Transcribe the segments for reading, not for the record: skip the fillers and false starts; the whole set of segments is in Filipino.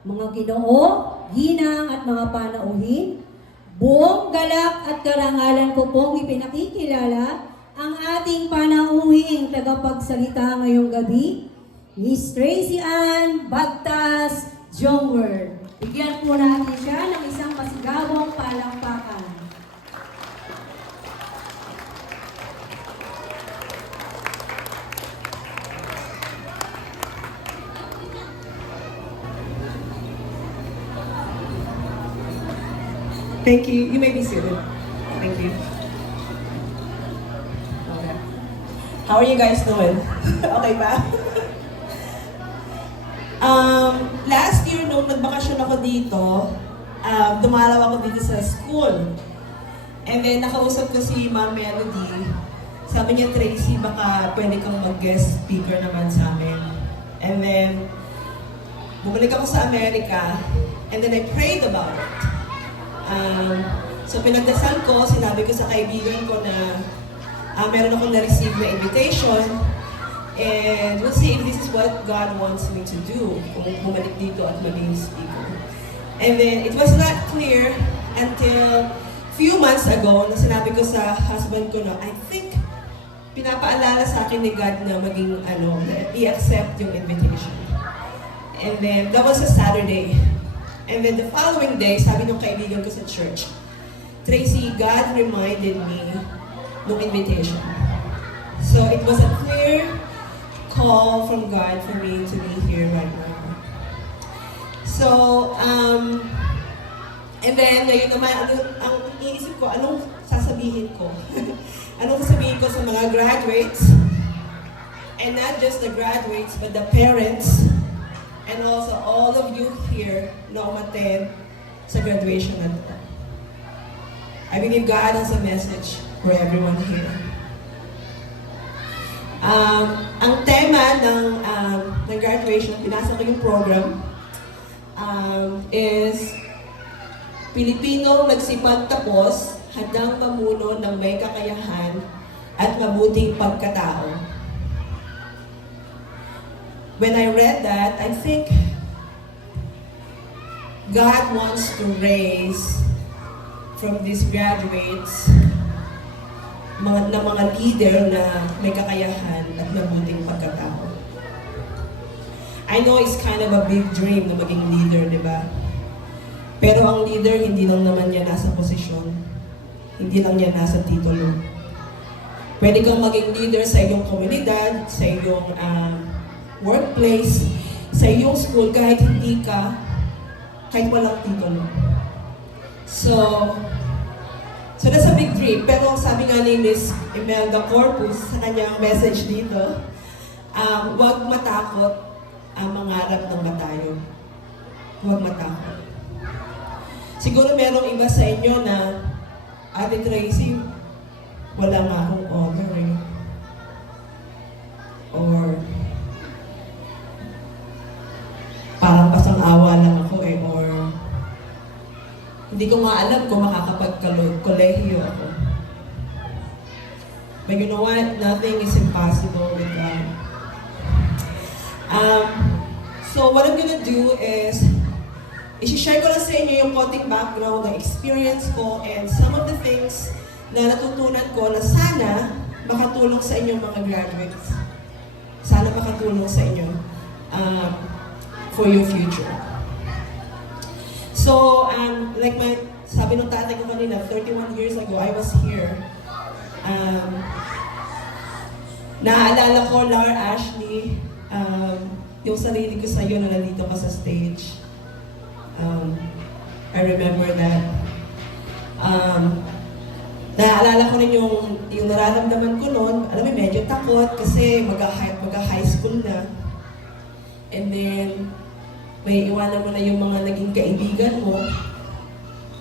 mga ginoo, ginang at mga panauhin, buong galak at karangalan ko pong ipinakikilala ang ating panauhing tagapagsalita ngayong gabi, Miss Tracy Ann Bagtas Jongwer. Bigyan po natin siya ng isang masigawang palakpakan. Thank you. You may be seated. Thank you. Okay. How are you guys doing? Okay ba? Last year, nung nagbakasyon ako dito, dumalaw ako dito sa school. And then, nakausap ko si Ma'am Melody. Sabi niya, Tracy, baka pwede kang mag-guest speaker naman sa amin. And then, bumalik ako sa Amerika. And then I prayed about it. So pinagdasal ko, sinabi ko sa kaibigan ko na meron akong na-receive na invitation and we'll see if this is what God wants me to do kung bumalik dito at maging speaker. And then it was not clear until few months ago na sinabi ko sa husband ko na I think pinapaalala sa akin ni God na maging na i-accept yung invitation. And then that was a Saturday. And then the following day, sabi ng kaibigan ko sa church, Tracy, God reminded me ng invitation. So it was a clear call from God for me to be here right now. So, and then ngayon naman, ang iniisip ko, anong sasabihin ko? Anong sasabihin ko sa mga graduates? And not just the graduates, but the parents, and also all of you here na umattend sa graduation na ito. I believe God has a message for everyone here. Ang tema ng graduation, pinasa ko yung program, is Pilipino nagsipag tapos, handang pamuno ng may kakayahan at mabuting pagkatao. When I read that, I think God wants to raise from these graduates mga leader na may kakayahan at mabuting pagkatao. I know it's kind of a big dream na maging leader, di ba? Pero ang leader, hindi lang naman niya nasa posisyon. Hindi lang niya nasa titulo. Pwede kang maging leader sa iyong komunidad, sa iyong workplace, sa iyong school, kahit walang titulo. So that's a big dream. Pero sabi nga ni Miss Imelda Corpus sa kanyang message dito, huwag matakot ang mangarap ng matayo. Huwag matakot. Siguro merong iba sa inyo na, Ate Tracy, wala nga akong honor eh. Or parang pasang-awa lang ako eh, or hindi ko nga alam kung makakapag-kolehiyo ako. But you know what? Nothing is impossible with God. So what I'm gonna do is, i-share ko lang sa inyo yung konting background, the experience ko, and some of the things na natutunan ko na sana makatulong sa inyong mga graduates. Sana makatulong sa inyo. For your future. So, like sabi nung tatay ko kanina, 31 years ago, I was here. Naaalala ko, Lar Ashley, yung sarili ko sa'yo na nandito ka sa stage. I remember that. Naaalala ko rin yung nararamdaman ko noon, alam mo, medyo takot kasi mag-high school na. And then, may iwanan mo na yung mga naging kaibigan mo.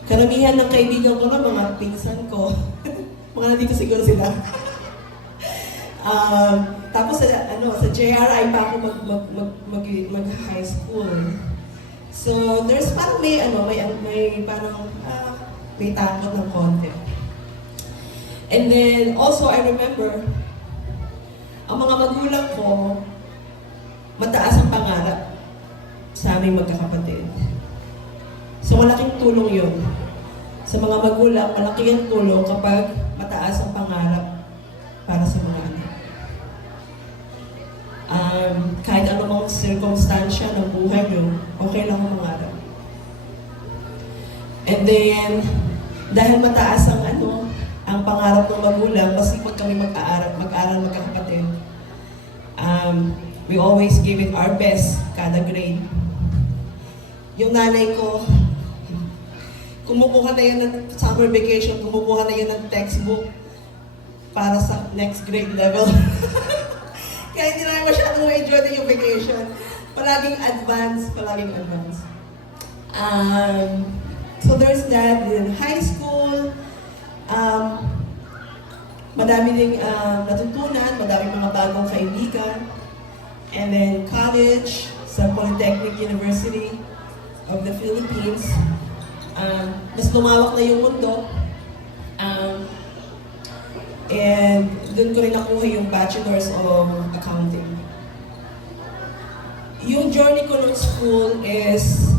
Karamihan ng kaibigan ko na mga pinsan ko. Mga nandito siguro sila. Tapos sa JRI pa ako mag-high school. So, there's parang may parang may takot ng konti. And then, also, I remember, ang mga magulang ko, mataas ang pangarap sa aming magkakapatid. So malaking tulong yun. Sa mga magulang, malaki ang tulong kapag mataas ang pangarap para sa mga anak. Kahit anumang circumstansya ng buhay nyo, okay lang ang mangarap. And then, dahil mataas ang ang pangarap ng magulang, masipag kami mag-aaral magkakapatid. We always give it our best kada grade. Yung nanay ko, kumukuha na yun ng summer vacation, kumukuha na yun ng textbook para sa next grade level. Kaya hindi namin masyadong ma-enjoy din yung vacation. Palaging advance. So there's that. In high school, madami ding natutunan, madami mga bagong kaibigan. And then college, sa Polytechnic University of the Philippines. Mas lumawak na yung mundo. And doon ko rin nakuha yung Bachelor's of Accounting. Yung journey ko ng school is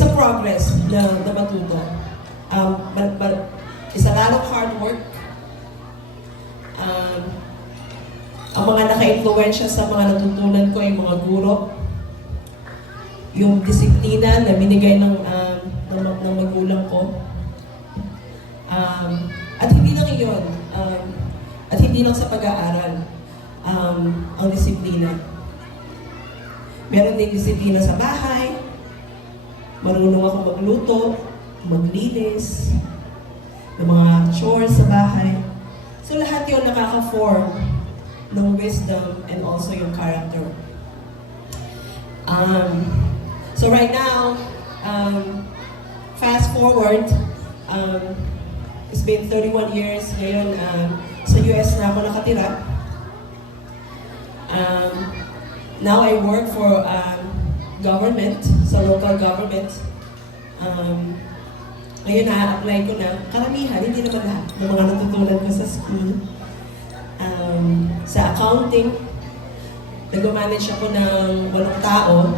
a progress na matuto. But it's a lot of hard work. Ang mga naka-influensya sa mga natutunan ko ay mga guro. Yung disiplina na binigay ng magulang ko. At hindi lang iyon, at hindi lang sa pag-aaral ang disiplina. Meron din disiplina sa bahay, marunong ako magluto, maglinis, ng mga chores sa bahay. So lahat yun nakaka-form ng wisdom and also yung character. So right now, fast forward, it's been 31 years ngayon sa US na ako nakatira. Now I work for government, sa local government. Ngayon na-apply ko na, karamihan, hindi naman lahat, ng mga natutunan ko sa school. Sa accounting, nag-manage ako ng 8 tao.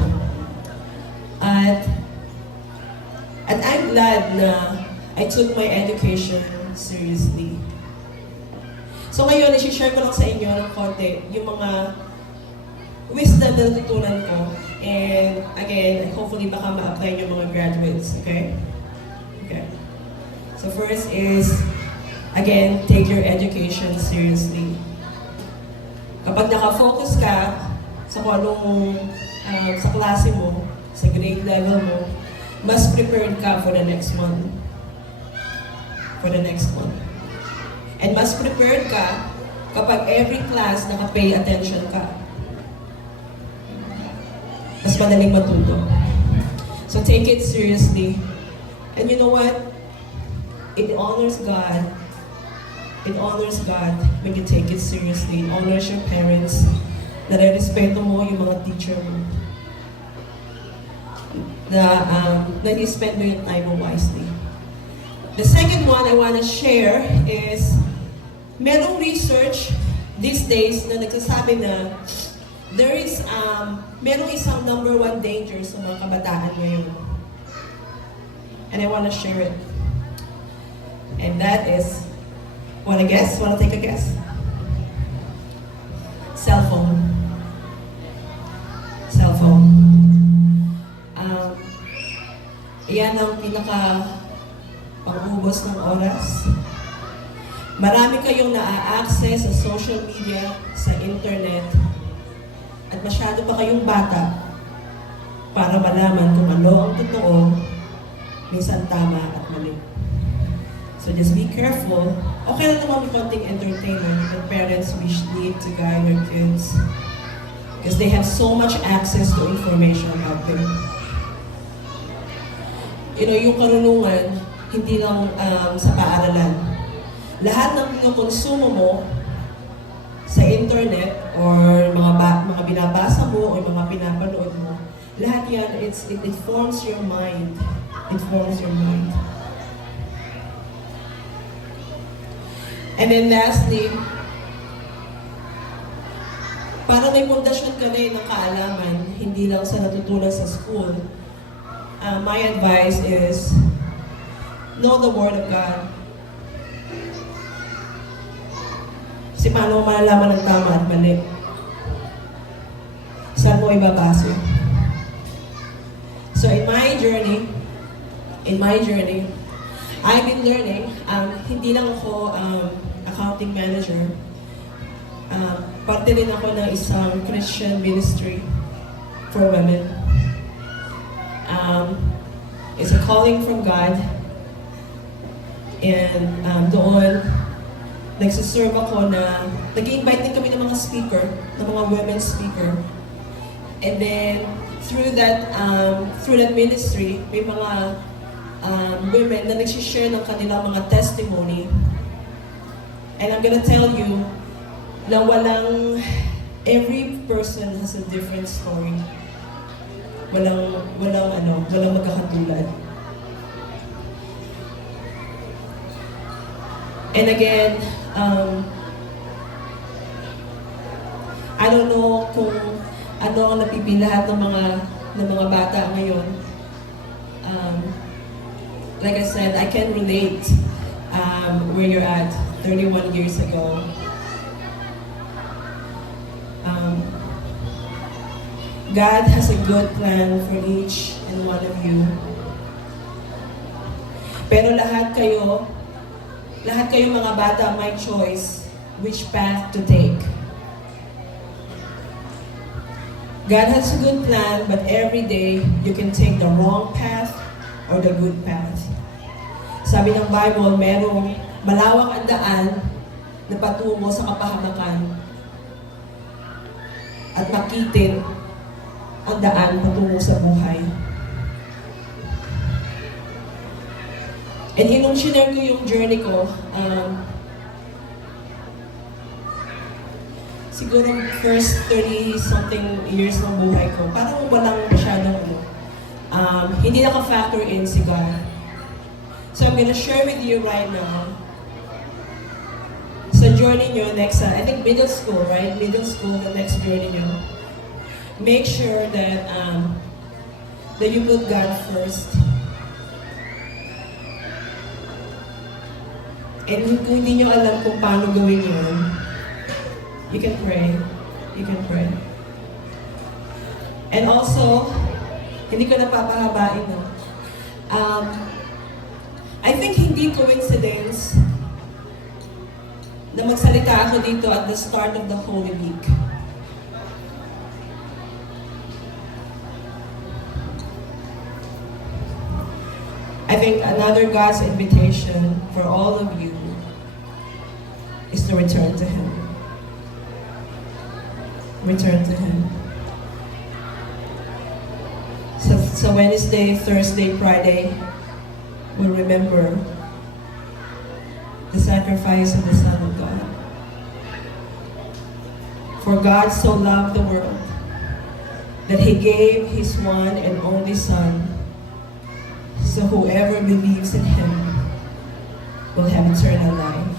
At I'm glad na I took my education seriously. So ngayon, i-share ko lang sa inyo ng konti yung mga wisdom na natutunan ko. And again, hopefully baka ma-apply yung mga graduates, okay? Okay. So first is, again, take your education seriously. Kapag naka-focus ka sa kung anong sa klase mo, sa grade level mo, mas prepared ka for the next month. And mas prepared ka kapag every class naka-pay attention ka. Mas madaling matuto. So take it seriously. And you know what? It honors God. It honors God when you take it seriously. It honors your parents. Nare-respeto mo yung mga teacher mo. Na you-spend your time wisely. The second one I want to share is, merong research these days na nagsasabi na merong isang number 1 danger sa mga kabataan ngayon. And I want to share it. And that is, wanna guess? Wanna take a guess? Cell phone. Iyan ang pang-ubos ng oras. Marami kayong na-access sa social media, sa internet, at masyado pa kayong bata para malaman kung ano ang totoo, minsan tama at mali. So just be careful. Okay lang naman may konting entertainment that parents wish need to guide their kids because they have so much access to information out there. You know, yung karunungan, hindi lang sa paaralan. Lahat ng konsumo mo sa internet or mga binabasa mo o mga pinapanood mo, lahat yan, it forms your mind. It forms your mind. And then lastly, para may pundasyon ka rin ng kaalaman, hindi lang sa natutunan sa school, my advice is, know the Word of God. Kasi paano mo malalaman ng tama at mali? Saan mo ibabase? So in my journey, I've been learning, hindi lang ako accounting manager, parte rin ako ng isang Christian ministry for women. It's a calling from God, and doon, nagsiserve ako na, nag-invite din kami ng mga speaker, ng mga women speaker. And then, through that ministry, may mga women na nagsishare ng kanilang mga testimony. And I'm gonna tell you, na every person has a different story. Walang magkakatulad. And again, I don't know kung ano ang napipilahat ng mga bata ngayon. Like I said, I can relate where you're at 31 years ago. God has a good plan for each and one of you. Pero lahat kayo mga bata, may choice which path to take. God has a good plan, but every day you can take the wrong path or the good path. Sabi ng Bible, merong malawak ang daan na patungo sa kapahamakan at makitin ang daan patungo sa buhay. And nung share ko yung journey ko, siguro first 30-something years ng buhay ko, parang walang masyadong hindi naka-factor in si God. So I'm gonna share with you right now, sa journey nyo, next, I think middle school, right? Middle school, the next journey nyo. Make sure that you put God first. And kung hindi nyo alam kung paano gawin yun, you can pray. You can pray. And also, hindi ko napapahabain, no? I think hindi coincidence na magsalita ako dito at the start of the Holy Week. I think another God's invitation for all of you is to return to Him. Return to Him. So Wednesday, Thursday, Friday, we'll remember the sacrifice of the Son of God. For God so loved the world that He gave His one and only Son, so whoever believes in Him will have eternal life.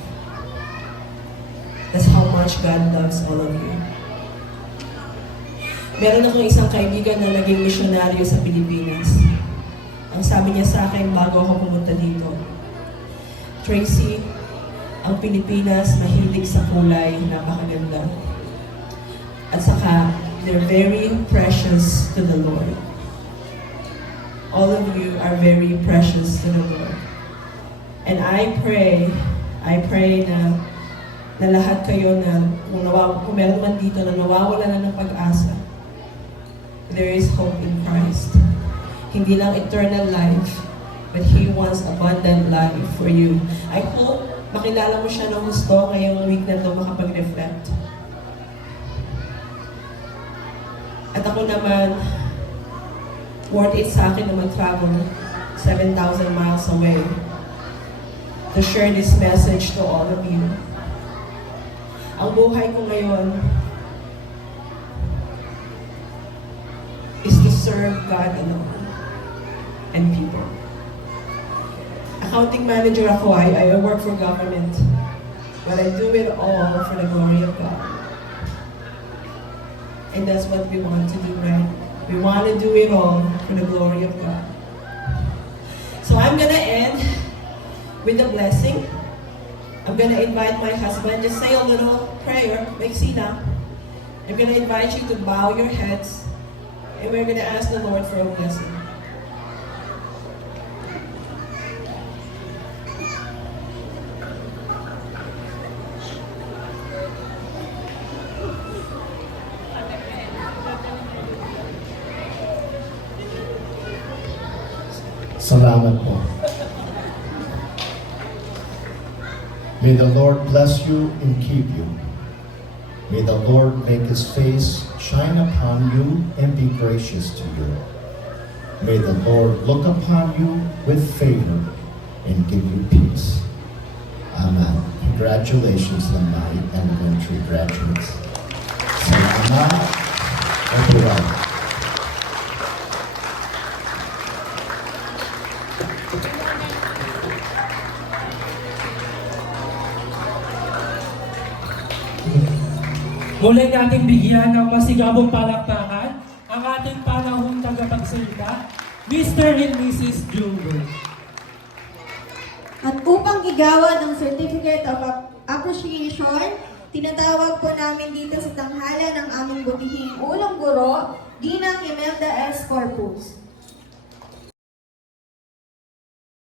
That's how much God loves all of you. Meron akong isang kaibigan na naging misyonaryo sa Pilipinas. Ang sabi niya sa akin bago ako pumunta dito, Tracy, ang Pilipinas mahilig sa kulay, napakaganda. At saka, they're very precious to the Lord. All of you are very precious to the Lord. And I pray na lahat kayo na kung meron man dito na nawawala na ng pag-asa, there is hope in Christ. Hindi lang eternal life, but He wants abundant life for you. I hope makilala mo siya ng gusto ngayong week na ito makapag-reflect. At ako naman, worth it sa akin na mag-travel 7,000 miles away to share this message to all of you. Ang buhay ko ngayon is to serve God alone and people. Accounting manager ako, I work for government, but I do it all for the glory of God. And that's what we want to do, right? We want to do it all for the glory of God. So I'm gonna end with a blessing. I'm gonna invite my husband, just say a little prayer, maiksi lang. I'm gonna invite you to bow your heads, and we're gonna ask the Lord for a blessing. Salamat po. May the Lord bless you and keep you. May the Lord make His face shine upon you and be gracious to you. May the Lord look upon you with favor and give you peace. Amen. Congratulations to my elementary graduates. Salamat. Everyone. Muli nating bigyan ng masigabong palakpakan ang ating panahong tagapagsalita, Mr. and Mrs. Jungberg. At upang igawa ng Certificate of Appreciation, tinatawag po namin dito sa tanghalan ng aming butihing unang guro, Ginang Imelda S. Corpus.